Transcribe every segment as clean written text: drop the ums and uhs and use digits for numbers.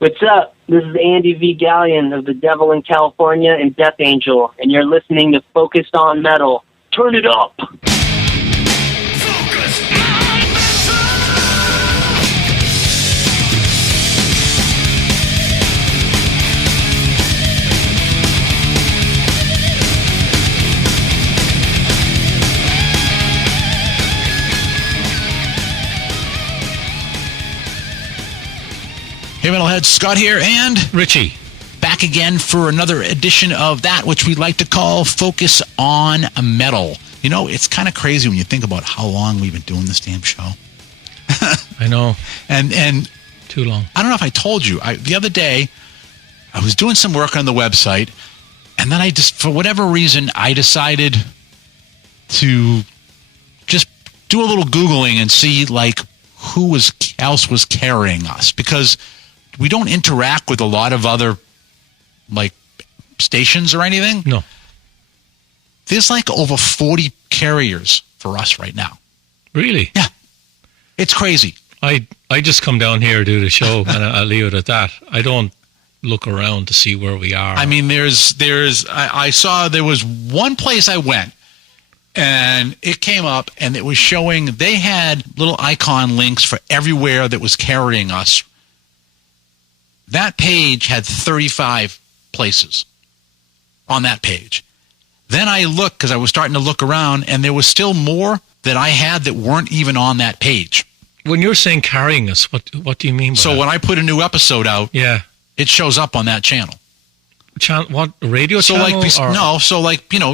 What's up? This is Andy V. Gallion of The Devil in California and Death Angel, and you're listening to Focused on Metal. Turn it up! Hey, Metalheads, Scott here and Richie. Back again for another edition of that which we like to call Focus on Metal. You know, it's kind of crazy when you think about how long we've been doing this damn show. I know. And too long. I don't know if I told you. The other day, I was doing some work on the website, and then I just, for whatever reason, I decided to just do a little Googling and see, like, who else was carrying us. Because we don't interact with a lot of other, like, stations or anything. No. There's like over 40 carriers for us right now. Really? Yeah. It's crazy. I just come down here to do the show, and I'll leave it at that. I don't look around to see where we are. I mean, I saw there was one place I went, and it came up, and it was showing they had little icon links for everywhere that was carrying us. That page had 35 places on that page. Then I looked, because I was starting to look around, and there was still more that I had that weren't even on that page. When you're saying carrying us, what do you mean by So that? when I put a new episode out, yeah, it shows up on that channel. What, radio So channel?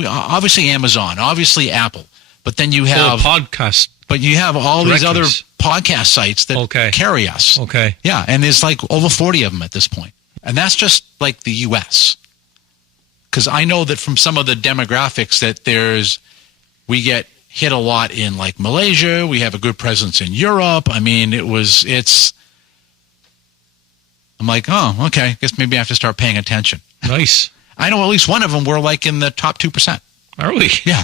Obviously Amazon, obviously Apple, but then you have podcast. But you have all these other directories. podcast sites that carry us. Okay. Yeah, and there's like over 40 of them at this point. And that's just like the U.S. Because I know that from some of the demographics that we get hit a lot in like Malaysia. We have a good presence in Europe. I mean, I'm like, oh, okay. Guess maybe I have to start paying attention. Nice. I know at least one of them, we're like in the top 2%. Are we? Yeah.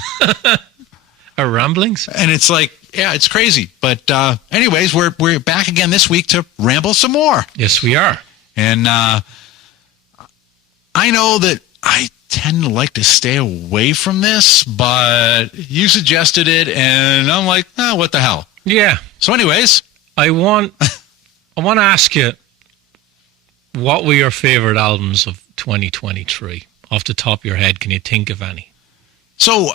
Our ramblings? And it's like, yeah, it's crazy. But anyways, we're back again this week to ramble some more. Yes, we are. And I know that I tend to like to stay away from this, but you suggested it, and I'm like, oh, what the hell? Yeah. So anyways. I want to ask you, what were your favorite albums of 2023? Off the top of your head, can you think of any? So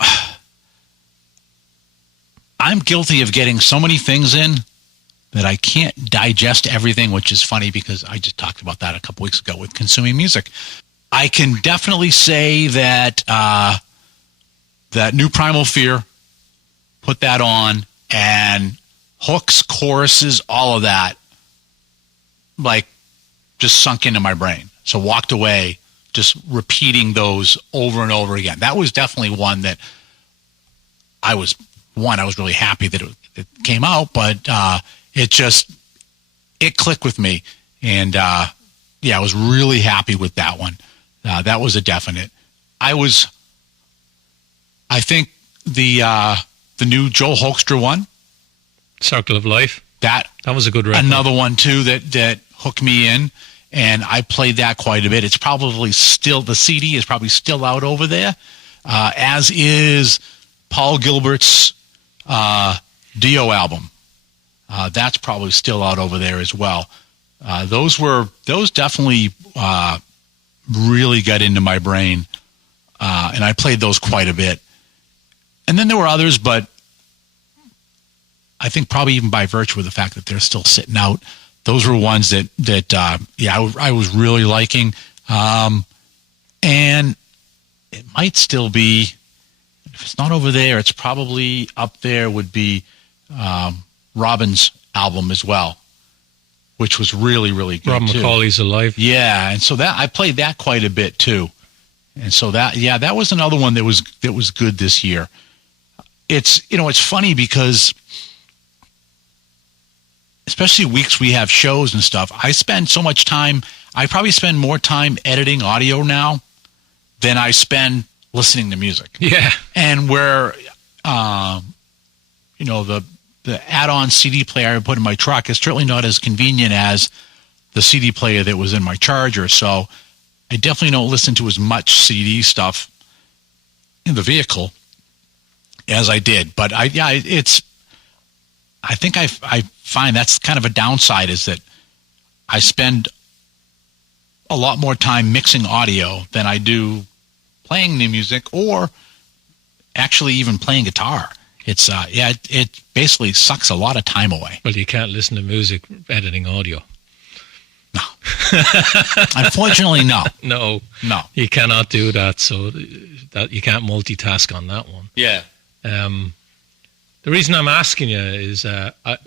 I'm guilty of getting so many things in that I can't digest everything, which is funny because I just talked about that a couple weeks ago with consuming music. I can definitely say that that new Primal Fear, put that on, and hooks, choruses, all of that, like, just sunk into my brain. So walked away just repeating those over and over again. That was definitely one that I was really happy that it came out, but it clicked with me. And I was really happy with that one. That was a definite. I think the new Joel Hoekstra one, Circle of Life. That was a good record. Another one too that hooked me in, and I played that quite a bit. It's probably still, the CD is probably still out over there, as is Paul Gilbert's Dio album. That's probably still out over there as well. Those definitely really got into my brain, and I played those quite a bit. And then there were others, but I think probably even by virtue of the fact that they're still sitting out, those were ones that I was really liking. And it might still be, if it's not over there, it's probably up there, would be Robin's album as well, which was really, really good. Rob McCauley's Alive. Yeah, and so that I played that quite a bit too. And so that was another one that was good this year. It's funny because especially weeks we have shows and stuff, I spend so much time, I probably spend more time editing audio now than I spend listening to music. Yeah. And where, the add-on CD player I put in my truck is certainly not as convenient as the CD player that was in my Charger. So I definitely don't listen to as much CD stuff in the vehicle as I did. But I think I find that's kind of a downside, is that I spend a lot more time mixing audio than I do playing new music or actually even playing guitar. It's it basically sucks a lot of time away. Well, you can't listen to music editing audio. No. Unfortunately, no. No. You cannot do that, so that you can't multitask on that one. Yeah. The reason I'm asking you is,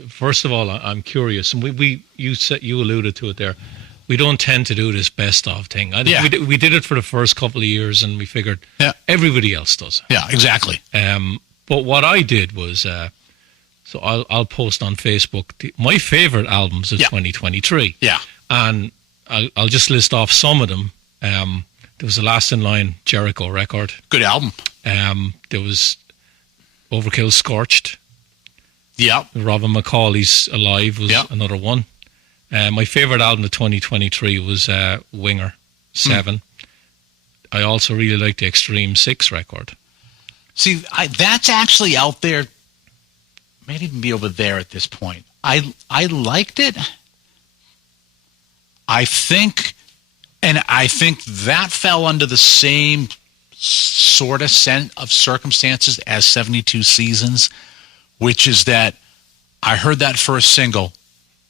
first of all, I'm curious, and you alluded to it there. We don't tend to do this best of thing. We did it for the first couple of years, and we figured everybody else does it. Yeah, exactly. But what I did was, so I'll post on Facebook my favorite albums of 2023. Yeah, and I'll just list off some of them. There was the Last in Line Jericho record. Good album. There was Overkill Scorched. Yeah. Robin McCauley's Alive was another one. My favorite album of 2023 was Winger 7. I also really liked the Extreme 6 record. See, that's actually out there. Might even be over there at this point. I liked it. I think that fell under the same sort of set of circumstances as 72 Seasons, which is that I heard that first single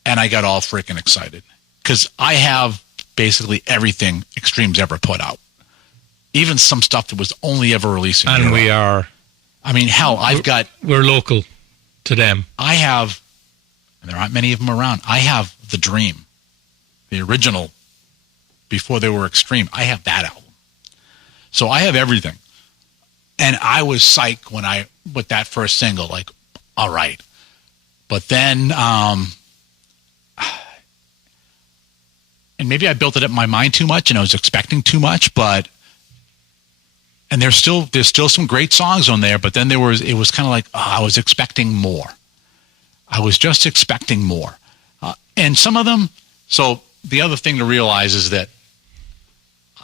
and I got all freaking excited because I have basically everything Extreme's ever put out, even some stuff that was only ever released in Europe. We are. I mean, hell, we're local to them. I have, and there aren't many of them around. I have The Dream, the original, before they were Extreme. I have that album. So I have everything. And I was psyched with that first single, like, all right. But then, and maybe I built it up in my mind too much and I was expecting too much, and there's still some great songs on there, but then it was kind of like, I was expecting more. I was just expecting more. And some of them, so the other thing to realize is that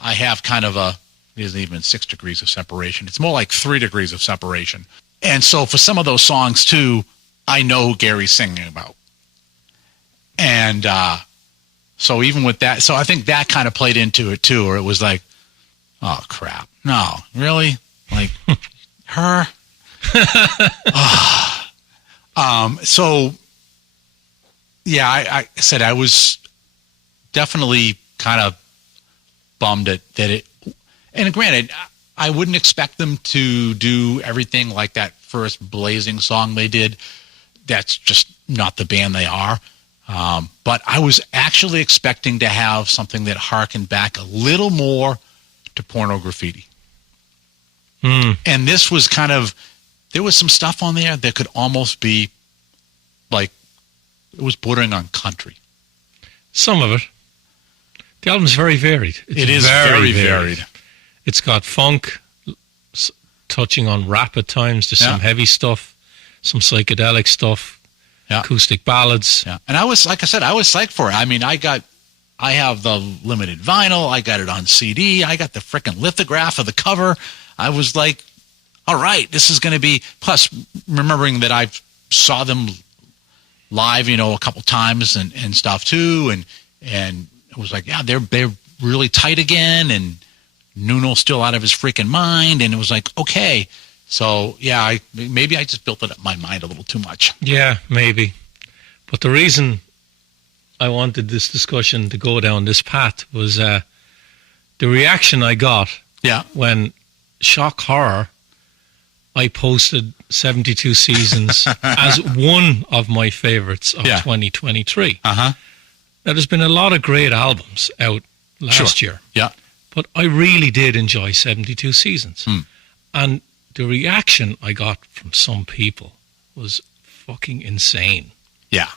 I have kind of it isn't even 6 degrees of separation. It's more like 3 degrees of separation. And so for some of those songs too, I know who Gary's singing about. And so even with that, so I think that kind of played into it too, or it was like, oh crap. No, really? Like her? So yeah, I said I was definitely kind of bummed that it, and granted, I wouldn't expect them to do everything like that first Blazing song they did. That's just not the band they are. But I was actually expecting to have something that harkened back a little more to Porno Graffiti. And this was kind of, there was some stuff on there that could almost be like, it was bordering on country. Some of it. The album's very varied. It is very varied. It's got funk, touching on rap at times. There's some heavy stuff, some psychedelic stuff, acoustic ballads. Yeah. And I was, like I said, I was psyched for it. I mean, I have the limited vinyl. I got it on CD. I got the frickin' lithograph of the cover. I was like, all right, this is going to be, plus remembering that I saw them live, a couple times and stuff too. And it was like, yeah, they're really tight again. And Nuno's still out of his freaking mind. And it was like, okay. So yeah, maybe I just built it up in my mind a little too much. Yeah, maybe. But the reason I wanted this discussion to go down this path was the reaction I got when Shock Horror, I posted 72 Seasons as one of my favorites of 2023. Now, there's been a lot of great albums out last year. Yeah. But I really did enjoy 72 Seasons. And the reaction I got from some people was fucking insane. Yeah.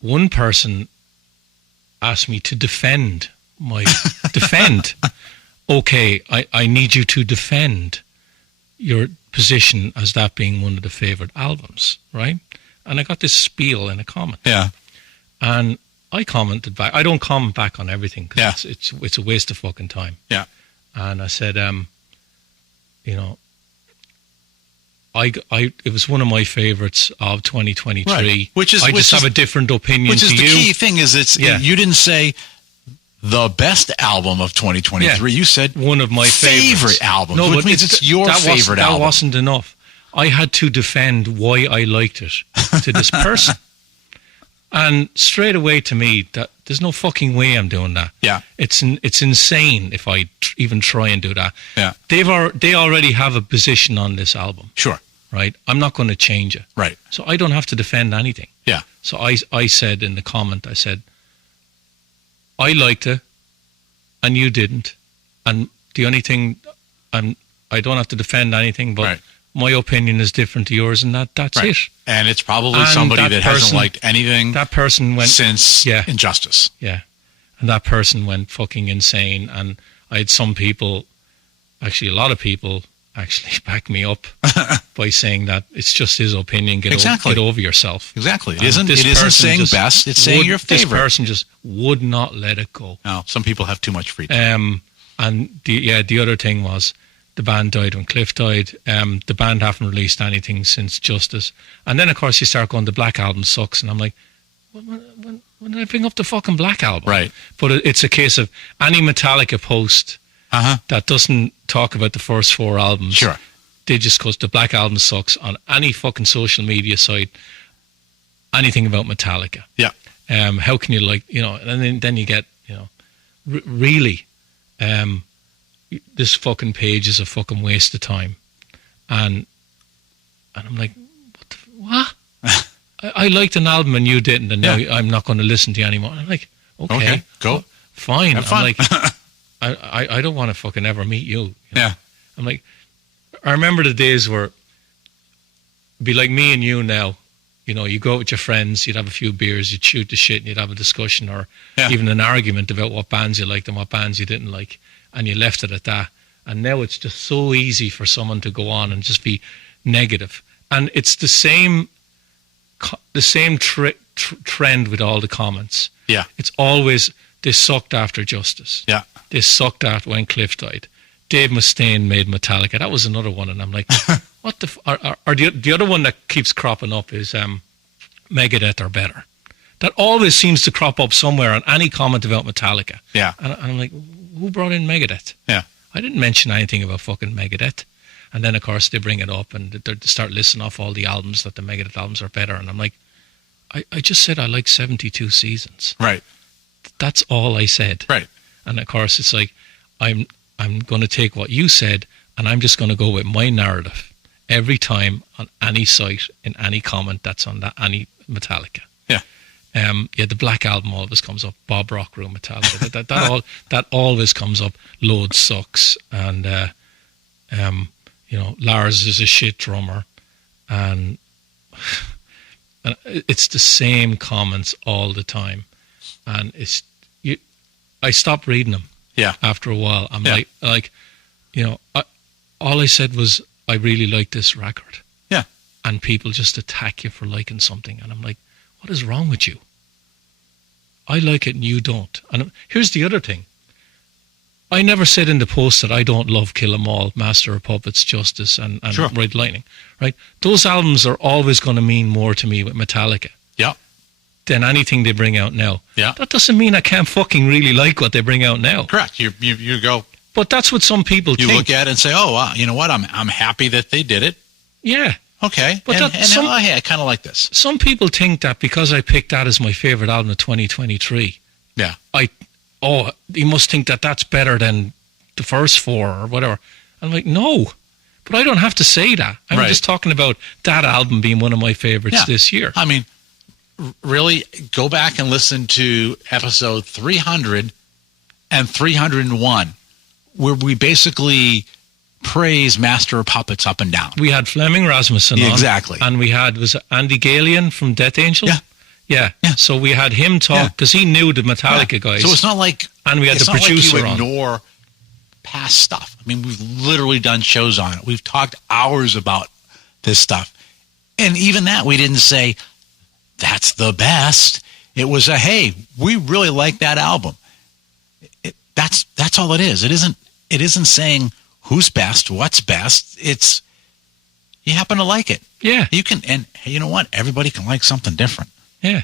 One person asked me to defend. Okay, I need you to defend your position as that being one of the favorite albums, right? And I got this spiel in a comment. Yeah. And I commented back. I don't comment back on everything because it's a waste of fucking time. Yeah. And I said, you know, it was one of my favorites of 2023. Right. I just have a different opinion. Which is to the you. key thing is you didn't say the best album of 2023. Yeah. You said one of my favorite albums, which means it's your favorite album. That wasn't enough. I had to defend why I liked it to this person. And straight away to me, that there's no fucking way I'm doing that. Yeah. It's insane if I even try and do that. Yeah. They already have a position on this album. Sure. Right? I'm not going to change it. Right. So I don't have to defend anything. Yeah. So I said in the comment, I said, I liked it and you didn't. And the only thing, I don't have to defend anything, but my opinion is different to yours, and that's it. And it's probably somebody that hasn't liked anything that person went, since Injustice. Yeah. And that person went fucking insane. And I had some people, actually a lot of people, actually back me up by saying that it's just his opinion. Get over yourself. Exactly. It isn't saying best, it's saying your favorite. This person just would not let it go. No, some people have too much freedom. And the other thing was, the band died when Cliff died. The band haven't released anything since Justice. And then, of course, you start going, the Black Album sucks. And I'm like, when did I bring up the fucking Black Album? Right. But it's a case of any Metallica post that doesn't talk about the first 4 albums. Sure. They just goes, the Black Album sucks on any fucking social media site, anything about Metallica. Yeah. How can you and then you get, really, this fucking page is a fucking waste of time. And I'm like, what? I liked an album and you didn't, and now I'm not going to listen to you anymore. I'm like, okay go. Fine. Have fun. I'm like, I don't want to fucking ever meet you. Yeah. I'm like, I remember the days where it'd be like me and you now. You go out with your friends, you'd have a few beers, you'd shoot the shit, and you'd have a discussion or even an argument about what bands you liked and what bands you didn't like, and you left it at that. And now it's just so easy for someone to go on and just be negative. And it's the same trend with all the comments. Yeah. It's always, they sucked after Justice. Yeah. They sucked after when Cliff died. Dave Mustaine made Metallica. That was another one, and I'm like, what the? Or the other one that keeps cropping up is Megadeth are better. That always seems to crop up somewhere on any comment about Metallica. Yeah, and I'm like, who brought in Megadeth? Yeah, I didn't mention anything about fucking Megadeth. And then of course they bring it up and they start listing off all the albums that the Megadeth albums are better, and I'm like, I just said I like 72 Seasons. Right. That's all I said. Right. And of course it's like, I'm going to take what you said and I'm just going to go with my narrative every time on any site, in any comment that's on that, any Metallica. Yeah. The Black Album always comes up. Bob Rock Room Metallica. that always comes up. Load sucks. And, Lars is a shit drummer. And it's the same comments all the time. And I stopped reading them. Yeah. After a while, I'm all I said was, I really like this record. Yeah. And people just attack you for liking something. And I'm like, what is wrong with you? I like it and you don't. And here's the other thing. I never said in the post that I don't love Kill 'Em All, Master of Puppets, Justice, and sure. Red Lightning. Right? Those albums are always going to mean more to me with Metallica. Yeah. Than anything they bring out now. Yeah. That doesn't mean I can't fucking really like what they bring out now. Correct. You go. But that's what some people think. You look at it and say, oh, wow, you know what? I'm happy that they did it. Yeah. Okay. But I kind of like this. Some people think that because I picked that as my favorite album of 2023. Yeah. You must think that that's better than the first 4 or whatever. I'm like, no. But I don't have to say that. I'm just talking about that album being one of my favorites this year. I mean, really, go back and listen to episode 300 and 301, where we basically praise Master of Puppets up and down. We had Fleming Rasmussen on. Exactly. And we had, was it Andy Galian from Death Angel? Yeah. So we had him talk, because he knew the Metallica guys. So it's not like... And we had the producer on. It's not like you ignore past stuff. I mean, we've literally done shows on it. We've talked hours about this stuff. And even that, we didn't say... That's the best. It was a, hey, we really like that album. That's all it is. It isn't saying who's best, what's best. It's you happen to like it. Yeah. You can, and you know what? Everybody can like something different. Yeah.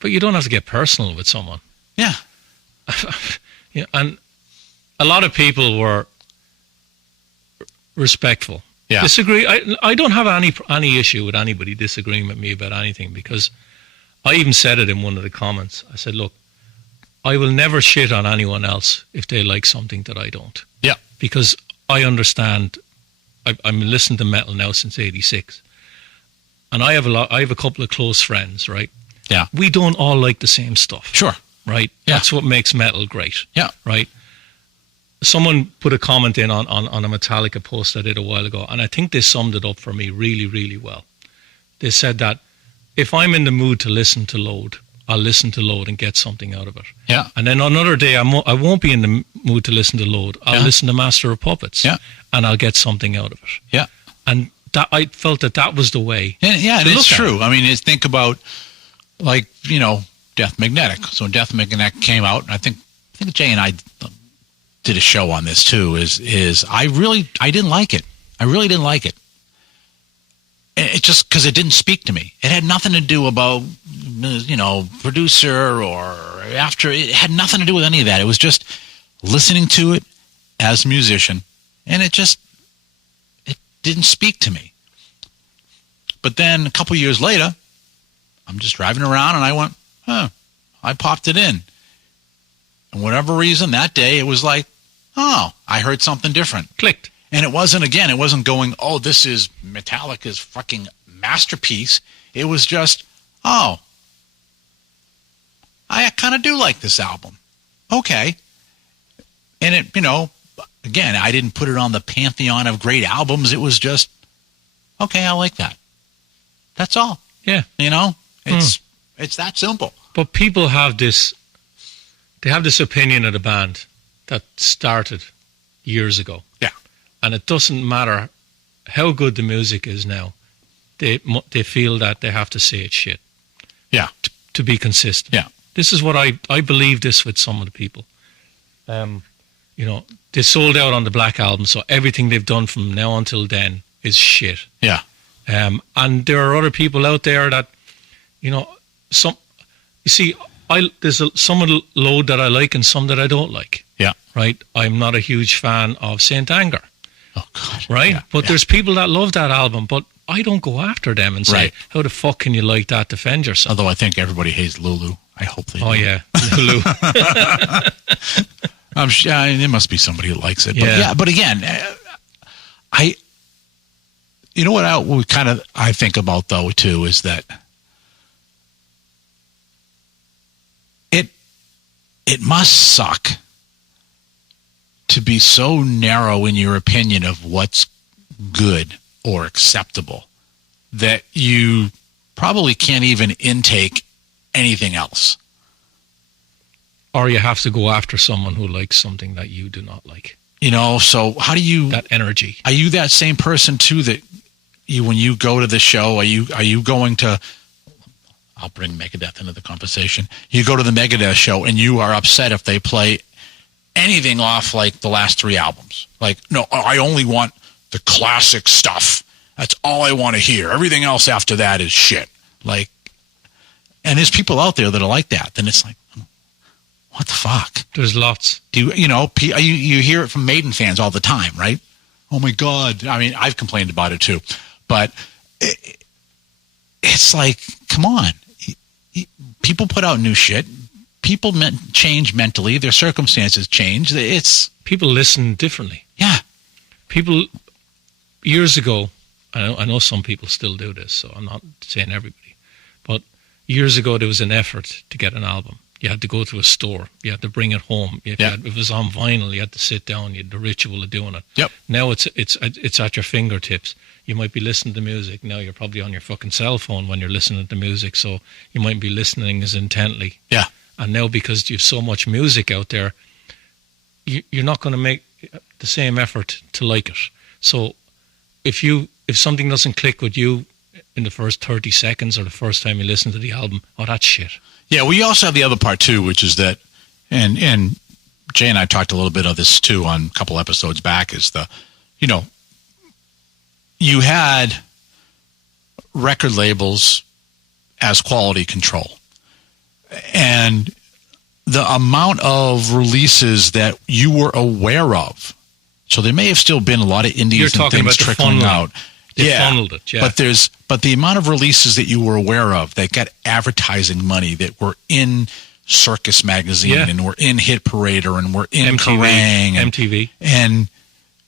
But you don't have to get personal with someone. Yeah. Yeah, and a lot of people were respectful. Yeah. Disagree. I don't have any issue with anybody disagreeing with me about anything, because I even said it in one of the comments. I said, look, I will never shit on anyone else if they like something that I don't. Yeah. Because I understand. I'm listening to metal now since '86, and I have a couple of close friends, right? Yeah. We don't all like the same stuff. Sure. Right? Yeah. That's what makes metal great. Yeah. Right? Someone put a comment in on a Metallica post I did a while ago, and I think they summed it up for me really, really well. They said that if I'm in the mood to listen to Load, I'll listen to Load and get something out of it. Yeah. And then another day, I won't be in the mood to listen to Load. I'll listen to Master of Puppets. Yeah. And I'll get something out of it. Yeah. And that I felt that was the way. And it's true. I mean, think about, like, Death Magnetic. So when Death Magnetic came out, and I think Jay and I did a show on this too, is I didn't like it. I really didn't like it. It just, because it didn't speak to me. It had nothing to do about, producer or after. It had nothing to do with any of that. It was just listening to it as a musician, and it didn't speak to me. But then a couple years later, I'm just driving around and I went, I popped it in. And whatever reason, that day, it was like, I heard something different. Clicked. And it wasn't going, oh, this is Metallica's fucking masterpiece. It was just, I kind of do like this album. Okay. And it, again, I didn't put it on the pantheon of great albums. It was just, okay, I like that. That's all. Yeah. It's that simple. But people have this opinion of the band that started years ago. Yeah. And it doesn't matter how good the music is now. They feel that they have to say it's shit. Yeah. To be consistent. Yeah. This is what I believe this with some of the people. They sold out on the Black Album, so everything they've done from now until then is shit. Yeah. And there are other people out there that, there's some of the Load that I like and some that I don't like. Yeah. Right? I'm not a huge fan of Saint Anger. Oh, God. Right? Yeah. But there's people that love that album, but I don't go after them and say, how the fuck can you like that? Defend yourself. Although I think everybody hates Lulu. I hope they do. Oh, yeah. Lulu. I'm sure there must be somebody who likes it. Yeah. But again, you know what I think about, though, too, is that it must suck to be so narrow in your opinion of what's good or acceptable that you probably can't even intake anything else. Or you have to go after someone who likes something that you do not like. So how do you... That energy. Are you that same person, too, that when you go to the show, are you going to... I'll bring Megadeth into the conversation. You go to the Megadeth show and you are upset if they play anything off like the last 3 albums. Like, no, I only want the classic stuff. That's all I want to hear. Everything else after that is shit. Like, and there's people out there that are like that. Then it's like, what the fuck? There's lots. You hear it from Maiden fans all the time, right? Oh my God. I mean, I've complained about it too, but it's like, come on. People put out new shit. People change mentally. Their circumstances change. People listen differently. Yeah. People, years ago, I know some people still do this, so I'm not saying everybody, but years ago there was an effort to get an album. You had to go to a store. You had to bring it home. If it was on vinyl, you had to sit down. You had the ritual of doing it. Yep. Now it's at your fingertips. You might be listening to music. Now you're probably on your fucking cell phone when you're listening to music, so you might be listening as intently. Yeah. And now because you have so much music out there, you're not going to make the same effort to like it. So if something doesn't click with you in the first 30 seconds or the first time you listen to the album, that's shit. Yeah, we also have the other part too, which is that, and Jay and I talked a little bit of this too on a couple episodes back, is you had record labels as quality control. And the amount of releases that you were aware of, so there may have still been a lot of indies and things trickling out. They funneled it, yeah. But the amount of releases that you were aware of that got advertising money, that were in Circus Magazine and were in Hit Parader and were in Kerrang! MTV. And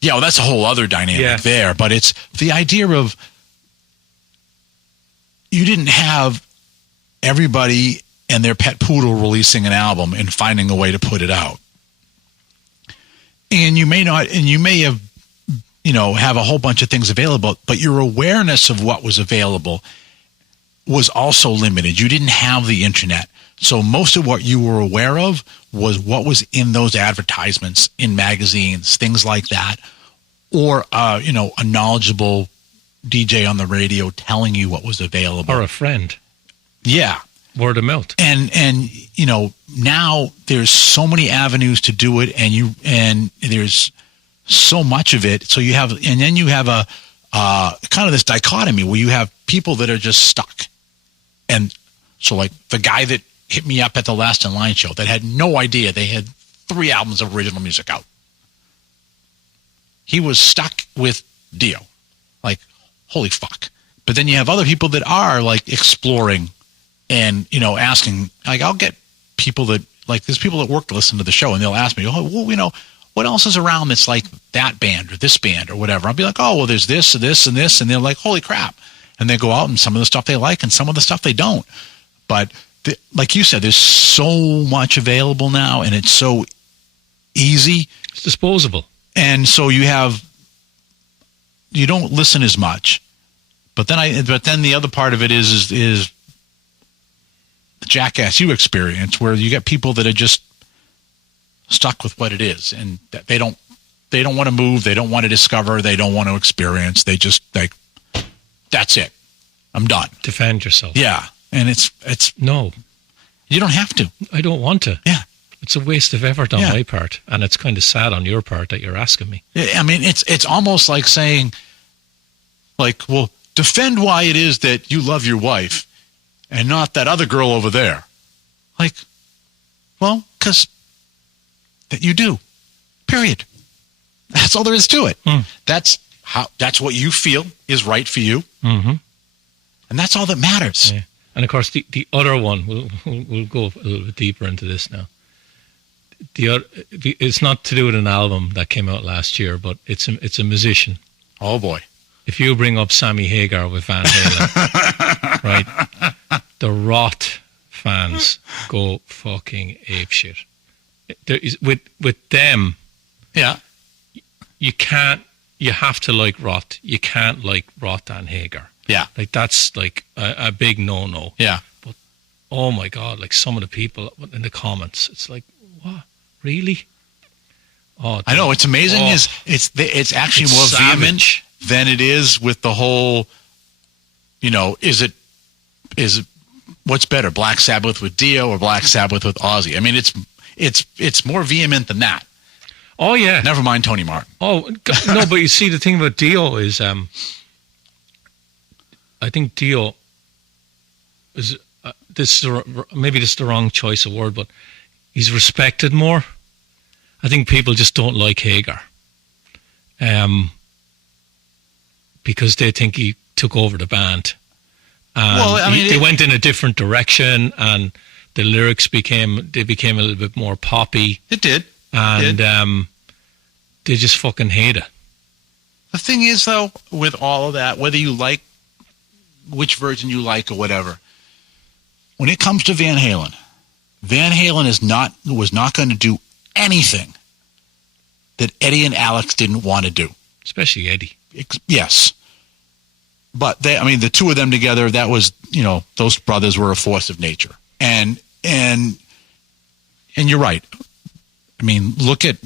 well, that's a whole other dynamic there. But it's the idea of you didn't have everybody and their pet poodle releasing an album and finding a way to put it out. And you may have, have a whole bunch of things available, but your awareness of what was available was also limited. You didn't have the internet. So most of what you were aware of was what was in those advertisements in magazines, things like that, or, a knowledgeable DJ on the radio telling you what was available. Or a friend. Yeah. Word of mouth. And now there's so many avenues to do it, and there's so much of it. So you have a kind of this dichotomy where you have people that are just stuck. And so like the guy that hit me up at the Last in Line show that had no idea they had 3 albums of original music out. He was stuck with Dio. Like, holy fuck. But then you have other people that are like exploring and, asking, like, I'll get people that, like, there's people at work that listen to the show and they'll ask me, what else is around that's like that band or this band or whatever? I'll be like, oh, well, there's this and this and this. And they're like, holy crap. And they go out and some of the stuff they like and some of the stuff they don't. But like you said, there's so much available now and it's so easy. It's disposable. And so you don't listen as much. But then the other part of it is the Jackass U experience, where you get people that are just stuck with what it is, and they don't want to move, they don't want to discover, they don't want to experience. They just like, that's it. I'm done. Defend yourself. Yeah, and it's no, you don't have to. I don't want to. Yeah, it's a waste of effort on my part, and it's kind of sad on your part that you're asking me. I mean, it's almost like saying, like, well, defend why it is that you love your wife and not that other girl over there. Like, well, because that you do. Period. That's all there is to it. That's what you feel is right for you. Mm-hmm. And that's all that matters. Yeah. And of course, the other one, we'll go a little bit deeper into this now. It's not to do with an album that came out last year, but it's a musician. Oh boy. If you bring up Sammy Hagar with Van Halen, right, the Rot fans go fucking apeshit. With them, you have to like Rot. You can't like Rot and Hagar. Yeah. Like that's like a big no-no. Yeah. But oh my God, like some of the people in the comments, it's like, what? Really? Oh, I know, it's amazing. It's actually more vehement than it is with the whole, is it what's better, Black Sabbath with Dio or Black Sabbath with Ozzy? I mean, it's more vehement than that. Oh yeah. Never mind Tony Martin. Oh no, but you see, the thing about Dio is, I think Dio is maybe this is the wrong choice of word, but he's respected more. I think people just don't like Hagar, because they think he took over the band. They went in a different direction, and the lyrics became a little bit more poppy. It did, and they just fucking hate it. The thing is, though, with all of that, whether you like which version you like or whatever, when it comes to Van Halen was not going to do anything that Eddie and Alex didn't want to do. Especially Eddie. Yes. But the two of them together, that was, those brothers were a force of nature. And you're right. I mean, look at,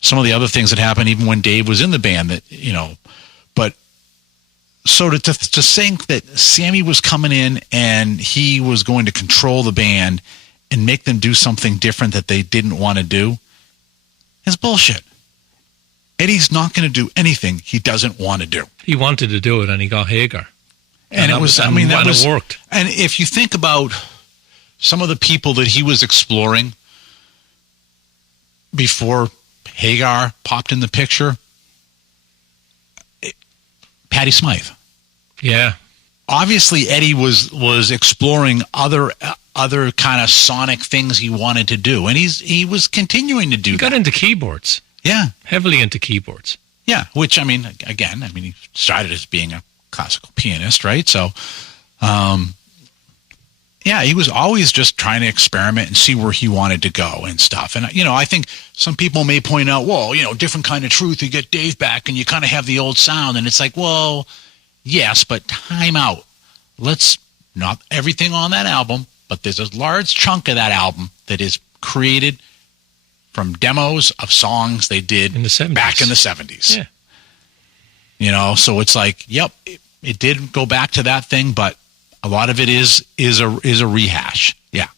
some of the other things that happened even when Dave was in the band, that, but So to think that Sammy was coming in and he was going to control the band and make them do something different that they didn't want to do is bullshit. Eddie's not going to do anything he doesn't want to do. He wanted to do it, and he got Hagar. And it was, it worked. And if you think about some of the people that he was exploring before Hagar popped in the picture, Patti Smythe. Yeah. Obviously, Eddie was exploring other kind of sonic things he wanted to do, and he was continuing to do that. He got into keyboards. Yeah. Heavily into keyboards. Yeah, which, he started as being a classical pianist, right? So, he was always just trying to experiment and see where he wanted to go and stuff. And, I think some people may point out, well, different kind of truth. You get Dave back and you kind of have the old sound. And it's like, well, yes, but time out. Let's not everything on that album, but there's a large chunk of that album that is created from demos of songs they did in the 70s. Back in the 70s. Yeah. So it's like, yep, it did go back to that thing, but a lot of it is a rehash. Yeah.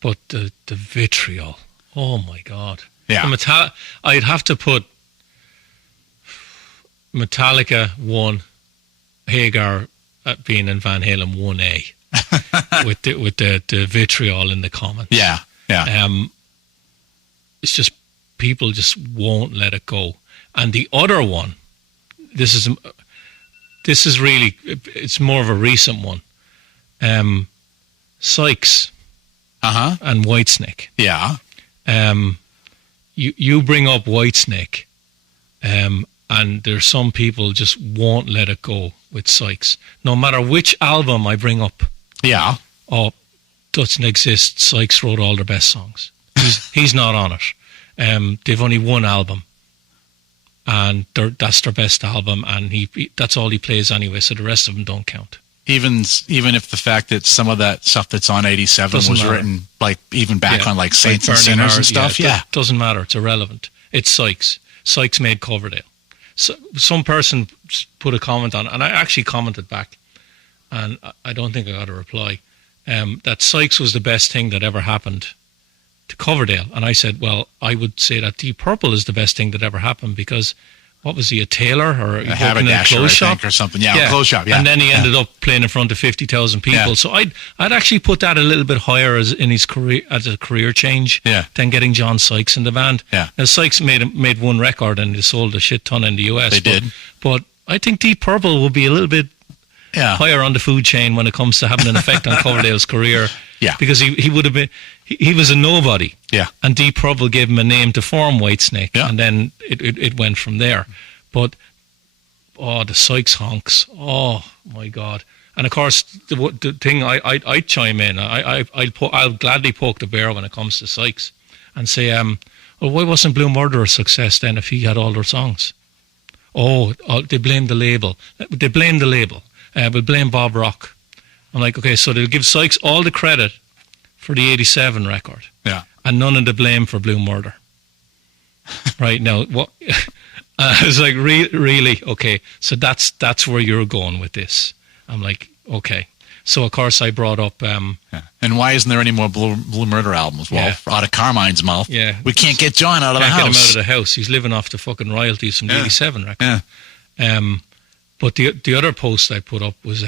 But the vitriol. Oh my God. Yeah. I'd have to put Metallica 1, Hagar at being in Van Halen 1A with the vitriol in the comments. Yeah. Yeah. It's just people just won't let it go. And the other one, this is really, it's more of a recent one. Sykes and Whitesnake. Yeah. You bring up Whitesnake, and there's some people just won't let it go with Sykes. No matter which album I bring up. Yeah. Oh, doesn't exist. Sykes wrote all their best songs. He's not on it. They've only one album. And that's their best album, and that's all he plays anyway, so the rest of them don't count. Even if the fact that some of that stuff that's on 87 was written like even back on like Saints and Sinners and stuff. Yeah. It doesn't matter. It's irrelevant. It's Sykes. Sykes made Coverdale. So some person put a comment on, and I actually commented back, and I don't think I got a reply, that Sykes was the best thing that ever happened to Coverdale. And I said, well, I would say that Deep Purple is the best thing that ever happened, because what was he, a tailor or a haberdasher, clothes shop? I think, or something? Yeah, a clothes shop. Yeah, and then he ended up playing in front of 50,000 people. Yeah. So I'd actually put that a little bit higher in his career as a career change than getting John Sykes in the band. Yeah. Now Sykes made one record and they sold a shit ton in the US. They did, but I think Deep Purple will be a little bit higher on the food chain when it comes to having an effect on Coverdale's career. Yeah, because he would have been. He was a nobody. Yeah, and Deep Purple gave him a name to form Whitesnake, and then it went from there. But the Sykes honks. Oh my God! And of course, the thing I chime in. I'll gladly poke the bear when it comes to Sykes, and say, well, why wasn't Blue Murder a success then if he had all their songs? Oh, they blame the label. They blame the label. We'll blame Bob Rock. I'm like, okay, so they'll give Sykes all the credit for the 87 record. Yeah. And none of the blame for Blue Murder. Right now, what? I was like, really? Okay, so that's where you're going with this. I'm like, okay. So, of course, I brought up... And why isn't there any more Blue Murder albums? Well, out of Carmine's mouth. Yeah. We can't get John out of the house. Can't get him out of the house. He's living off the fucking royalties from the 87 record. Yeah. But the other post I put up was...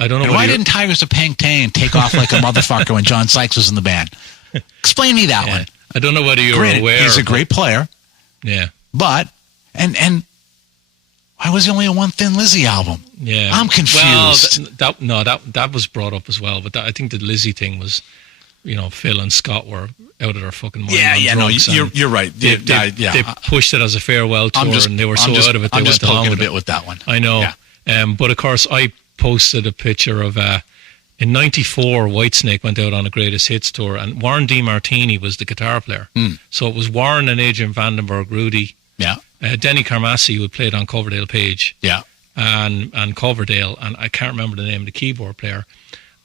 I don't know. And why didn't Tigers of Pangtang take off like a motherfucker when John Sykes was in the band? Explain me that one. I don't know whether you're aware. He's a great player. Yeah. But, and why was he only on one Thin Lizzy album? Yeah. I'm confused. Well, that was brought up as well. But I think the Lizzy thing was, Phil and Scott were out of their fucking mind. Yeah, no, you're right. They pushed it as a farewell tour, and they were so out of it, they went along with it. With that one. I know. Yeah. But, of course, I posted a picture of in '94 Whitesnake went out on a greatest hits tour, and Warren DeMartini was the guitar player. So it was Warren and Adrian Vandenberg, Rudy, Denny Carmassi, who had played on Coverdale Page, and Coverdale, and I can't remember the name of the keyboard player.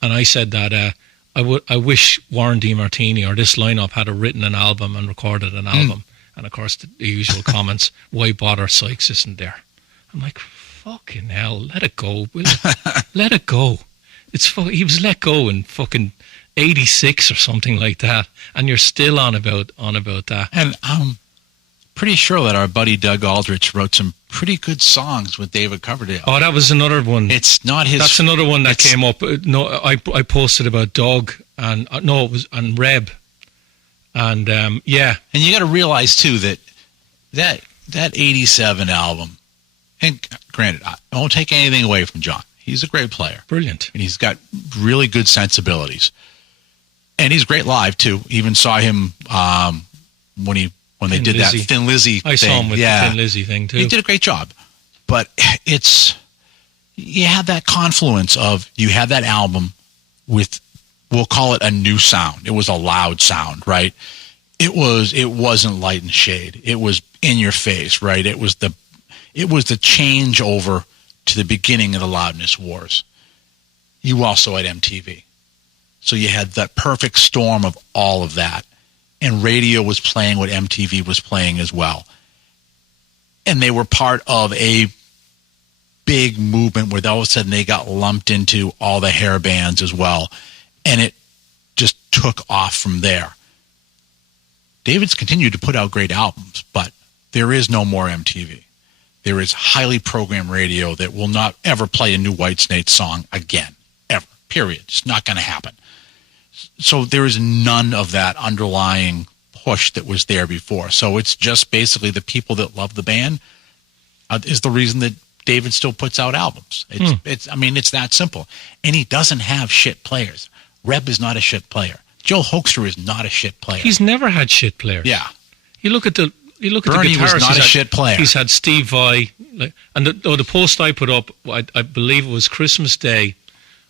And I said that I wish Warren DeMartini or this lineup had written an album and recorded an album. And of course the usual comments, why bother, Sykes isn't there? I'm like, fucking hell, let it go, will it? Let it go. He was let go in fucking 86 or something like that, and you're still on about that. And I'm pretty sure that our buddy Doug Aldrich wrote some pretty good songs with David Coverdale. Oh, that was another one. It's not his. That's another one that came up. No, I posted about Doug and no, it was and Reb, and yeah. And you got to realize too that 87 album. And granted, I won't take anything away from John. He's a great player, brilliant, and he's got really good sensibilities. And he's great live too. Even saw him when they did Lizzy. that Thin Lizzy thing. I saw him with the Thin Lizzy thing too. He did a great job. But you had that confluence of, you had that album with, we'll call it a new sound. It was a loud sound, right? It wasn't light and shade. It was in your face, right? It was the changeover to the beginning of the loudness wars. You also had MTV. So you had that perfect storm of all of that. And radio was playing what MTV was playing as well. And they were part of a big movement where all of a sudden they got lumped into all the hair bands as well. And it just took off from there. David's continued to put out great albums, but there is no more MTV. There is highly programmed radio that will not ever play a new Whitesnake song again, ever, period. It's not going to happen. So there is none of that underlying push that was there before. So it's just basically the people that love the band is the reason that David still puts out albums. It's that simple. And he doesn't have shit players. Reb is not a shit player. Joe Hoekstra is not a shit player. He's never had shit players. Yeah. You look at the Bernie guitarists. Was not a shit player. He's had Steve Vai, and the post I put up, I believe it was Christmas Day.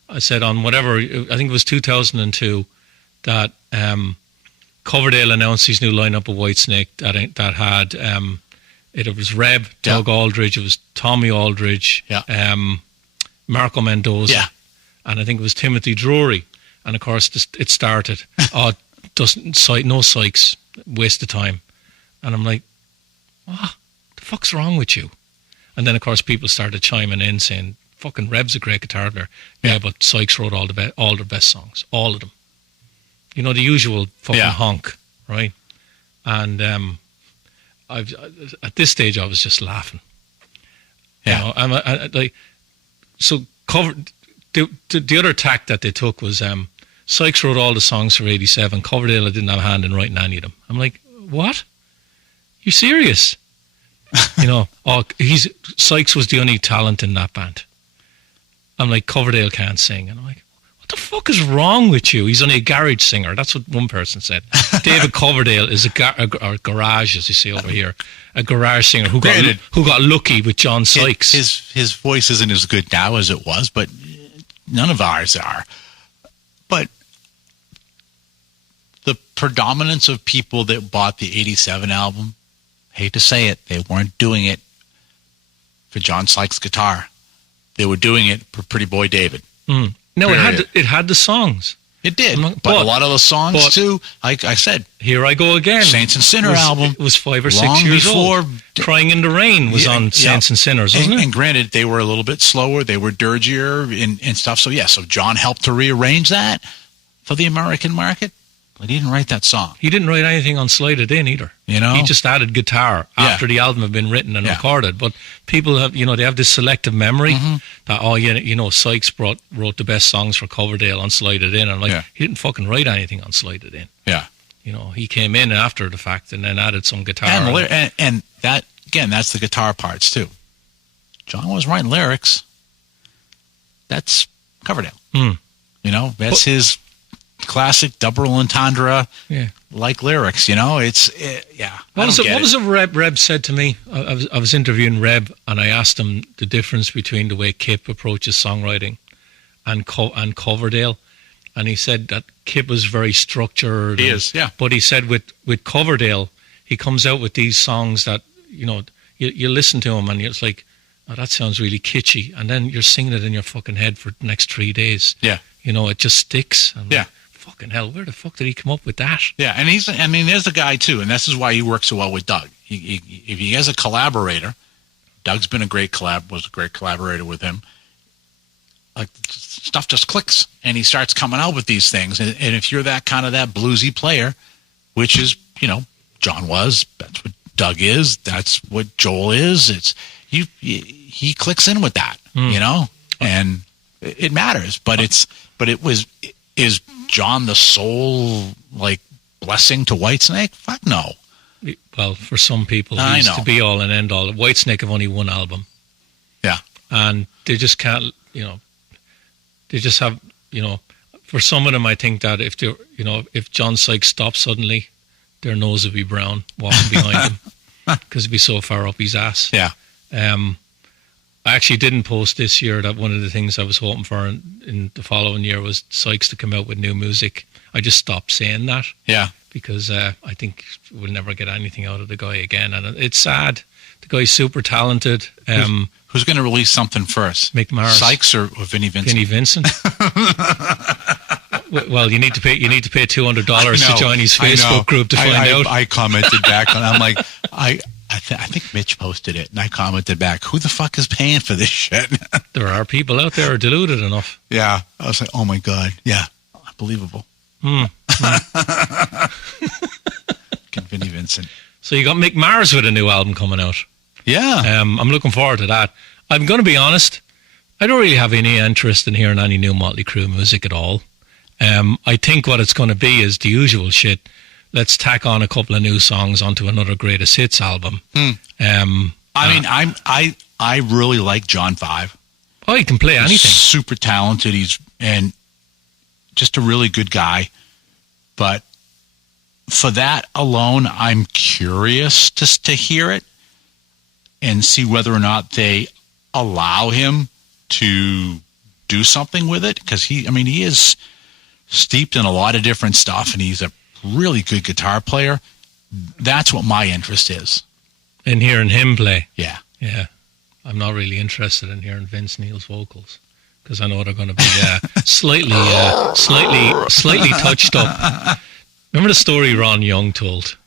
I said on whatever, I think it was 2002, that Coverdale announced his new lineup of Whitesnake that had it was Reb, Doug Aldrich, it was Tommy Aldridge, Marco Mendoza, and I think it was Timothy Drury. And of course, it started. No Sykes, waste of time. And I'm like, what the fuck's wrong with you? And then of course people started chiming in saying, fucking Reb's a great guitar player. Yeah, but Sykes wrote all their best songs, all of them. You know, the usual fucking honk, right? And at this stage I was just laughing. Yeah, you know, the other tack that they took was Sykes wrote all the songs for 87. Coverdale didn't have a hand in writing any of them. I'm like, what? You serious? You know, Sykes was the only talent in that band. I'm like, Coverdale can't sing. And I'm like, what the fuck is wrong with you? He's only a garage singer. That's what one person said. David Coverdale is a garage, as you see over here, a garage singer who got lucky with John Sykes. His voice isn't as good now as it was, but none of ours are. But the predominance of people that bought the 87 album, hate to say it, they weren't doing it for John Sykes' guitar. They were doing it for Pretty Boy David. Mm. No, it had the songs. It did, but a lot of the songs too, like I said, Here I Go Again, Saints and Sinners album. It was 5 or 6 years old. Crying in the Rain was on Saints and Sinners, wasn't it? And granted, they were a little bit slower. They were dirgier and stuff. So so John helped to rearrange that for the American market. But he didn't write that song. He didn't write anything on Slide It In either. You know, he just added guitar after the album had been written and recorded. But people have, they have this selective memory that Sykes wrote the best songs for Coverdale on Slide It In, and he didn't fucking write anything on Slide It In. Yeah, he came in after the fact and then added some guitar. And that again, that's the guitar parts too. John was writing lyrics. That's Coverdale. That's his classic double entendre like lyrics. What was it Reb said to me? I was interviewing Reb and I asked him the difference between the way Kip approaches songwriting and Coverdale, and he said that Kip was very structured. He is, yeah. But he said with Coverdale, he comes out with these songs that you listen to him and it's like, oh, that sounds really kitschy, and then you're singing it in your fucking head for the next 3 days. Yeah, it just sticks. And yeah. Fucking hell, where the fuck did he come up with that? Yeah, and there's a guy too, and this is why he works so well with Doug. If he has a collaborator, Doug's been was a great collaborator with him. Like, stuff just clicks, and he starts coming out with these things. And if you're that bluesy player, which is, John was, that's what Doug is, that's what Joel is. He clicks in with that, and it matters. But is John the sole blessing to Whitesnake? Fuck no. Well, for some people, he's to be all and end all. Whitesnake have only one album. Yeah, and they just can't, They just have, for some of them, I think that if John Sykes stopped suddenly, their nose would be brown walking behind him because it'd be so far up his ass. Yeah. I actually didn't post this year that one of the things I was hoping for in the following year was Sykes to come out with new music. I just stopped saying that. Yeah. Because I think we'll never get anything out of the guy again. And it's sad. The guy's super talented. Who's going to release something first? Mick Mars, Sykes or Vinnie Vincent? Vinnie Vincent. Well, you need to pay $200 to join his Facebook group to find out. I commented back, and I'm like, I think Mitch posted it, and I commented back, who the fuck is paying for this shit? There are people out there who are deluded enough. Yeah, I was like, oh my god, yeah, unbelievable. Vinnie Vincent. So you got Mick Mars with a new album coming out. Yeah. I'm looking forward to that. I'm going to be honest, I don't really have any interest in hearing any new Motley Crue music at all. I think what it's going to be is the usual shit. Let's tack on a couple of new songs onto another greatest hits album. I really like John 5. Oh, he can play anything. He's super talented. And just a really good guy. But for that alone, I'm curious to hear it and see whether or not they allow him to do something with it. Because he is steeped in a lot of different stuff, and he's a really good guitar player. That's what my interest is. In hearing him play? Yeah. Yeah. I'm not really interested in hearing Vince Neil's vocals because I know they're going to be slightly touched up. Remember the story Ron Young told?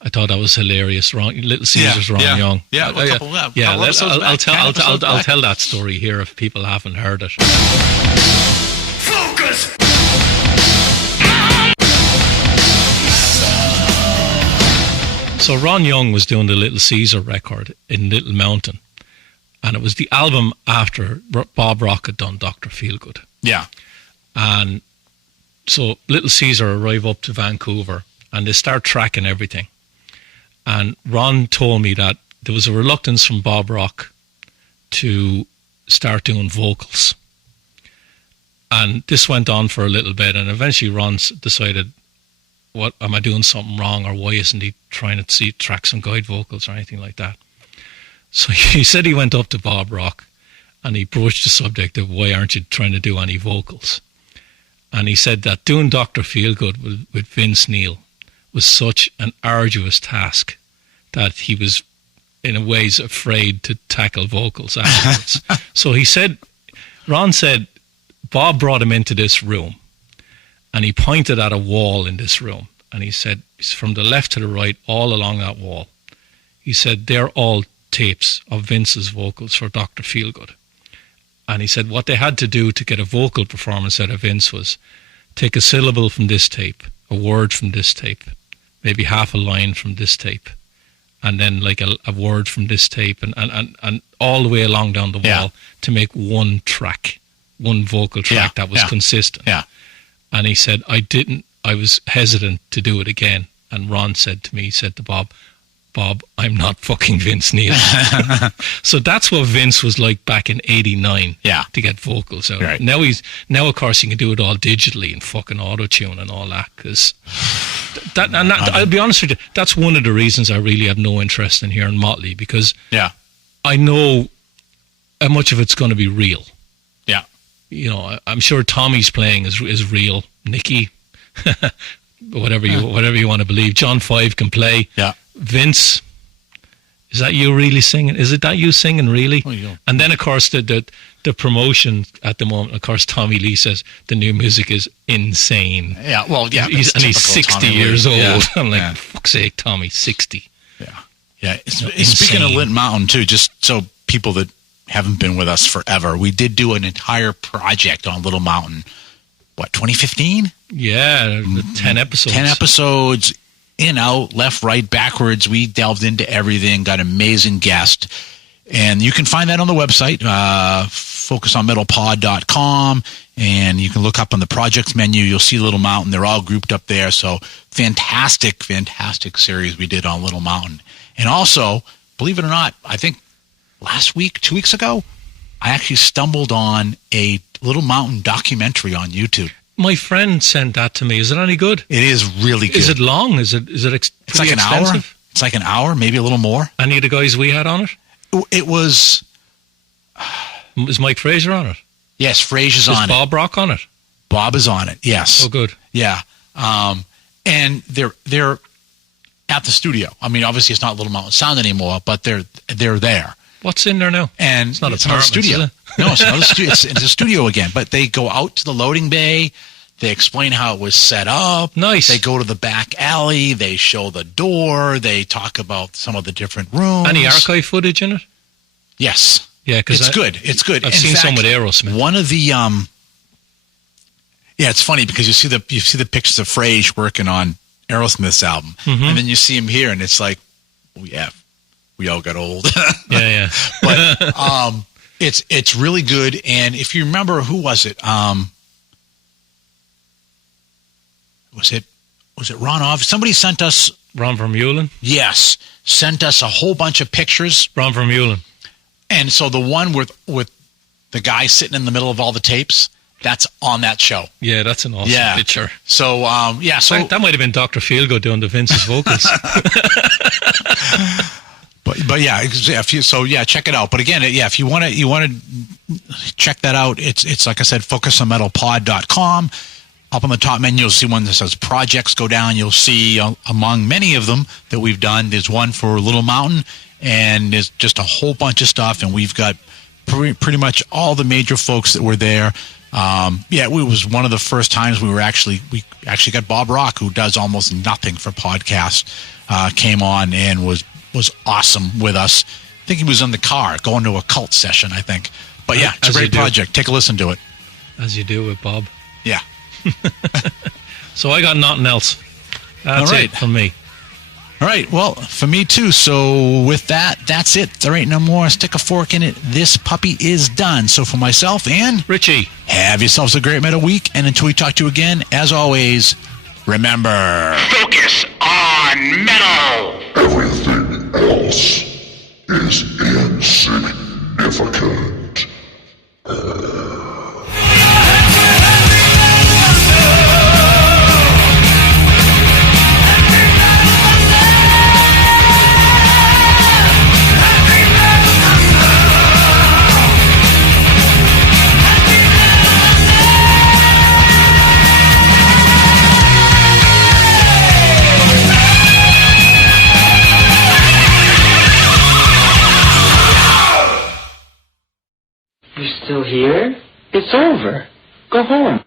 I thought that was hilarious. Little Caesar's Ron Young. Yeah, I'll tell that story here if people haven't heard it. Focus! So Ron Young was doing the Little Caesar record in Little Mountain, and it was the album after Bob Rock had done Dr. Feelgood. Yeah. And so Little Caesar arrive up to Vancouver, and they start tracking everything. And Ron told me that there was a reluctance from Bob Rock to start doing vocals. And this went on for a little bit, and eventually Ron decided, what, am I doing something wrong, or why isn't he trying to track some guide vocals or anything like that? So he said he went up to Bob Rock and he broached the subject of why aren't you trying to do any vocals? And he said that doing Dr. Feelgood with Vince Neil was such an arduous task that he was in a ways afraid to tackle vocals afterwards. So he said, Ron said, Bob brought him into this room and he pointed at a wall in this room and he said, from the left to the right, all along that wall, he said, they're all tapes of Vince's vocals for Dr. Feelgood. And he said what they had to do to get a vocal performance out of Vince was take a syllable from this tape, a word from this tape, maybe half a line from this tape, and then like a word from this tape, and all the way along down the wall to make one track, one vocal track that was consistent. Yeah. And he said, I was hesitant to do it again. And Ron said to me, he said to Bob, I'm not fucking Vince Neil. So that's what Vince was like back in 89 to get vocals out. Right. Now of course he can do it all digitally and fucking auto-tune and all that. Cause I'll be honest with you, that's one of the reasons I really have no interest in hearing Motley, because I know how much of it's going to be real. Yeah. You know, I'm sure Tommy's playing is real. Nicky, whatever you want to believe. John 5 can play. Yeah. Vince, is that you really singing? Is it that you singing really? Oh, yeah. And then of course the promotion at the moment, of course Tommy Lee says the new music is insane. Yeah, well, yeah. He's 60 Tommy years Lee. old. Yeah. I'm like, fuck's sake, Tommy, 60. Yeah. Yeah. Speaking of Lint Mountain too, just so people that haven't been with us forever. We did do an entire project on Little Mountain. What, 2015? Yeah, 10 episodes. 10 episodes, in, out, left, right, backwards. We delved into everything, got amazing guests. And you can find that on the website, focusonmetalpod.com. And you can look up on the projects menu. You'll see Little Mountain. They're all grouped up there. So fantastic, fantastic series we did on Little Mountain. And also, believe it or not, I think last week, 2 weeks ago, I actually stumbled on a Little Mountain documentary on YouTube. My friend sent that to me. Is it any good? It is really good. Is it long? Is it It's like an expensive? hour. It's like an hour, maybe a little more. Any of the guys we had on it? It was... Is Mike Fraser on it? Yes, Fraser's on it. Is Bob Rock on it? Bob is on it, yes. Oh, good. Yeah. And they're at the studio. I mean, obviously it's not Little Mountain Sound anymore, but they're there. What's in there now? And it's not a studio. Is it? No, it's not a studio. It's a studio again. But they go out to the loading bay. They explain how it was set up. Nice. They go to the back alley. They show the door. They talk about some of the different rooms. Any archive footage in it? Yes. Yeah, because it's good. It's good. I've seen some with Aerosmith. One of the yeah, it's funny because you see the pictures of Frage working on Aerosmith's album, and then you see him here, and it's like, oh yeah, we all got old. yeah. But it's really good. And if you remember, who was it? Was it Ron Ov? Somebody sent us Ron Vermeulen. Yes, sent us a whole bunch of pictures. Ron Vermeulen. And so the one with the guy sitting in the middle of all the tapes, that's on that show. Yeah, that's an awesome picture. So, so that might have been Dr. Feelgood doing the Vince's vocals. but yeah, check it out. But again, if you want to check that out, it's like I said, focusonmetalpod.com. Up on the top menu, you'll see one that says projects. Go down, you'll see among many of them that we've done, there's one for Little Mountain. And there's just a whole bunch of stuff, and we've got pretty much all the major folks that were there. It was one of the first times we actually got Bob Rock, who does almost nothing for podcasts, came on and was awesome with us. I think he was in the car going to a cult session, I think. But yeah, it's a great project. Take a listen to it. As you do with Bob. Yeah. So I got nothing else. That's it from me. All right, well, for me too. So with that, that's it. There ain't no more. Stick a fork in it. This puppy is done. So for myself and Richie, have yourselves a great metal week. And until we talk to you again, as always, remember, focus on metal. Everything else is insignificant. You're still here? It's over. Go home.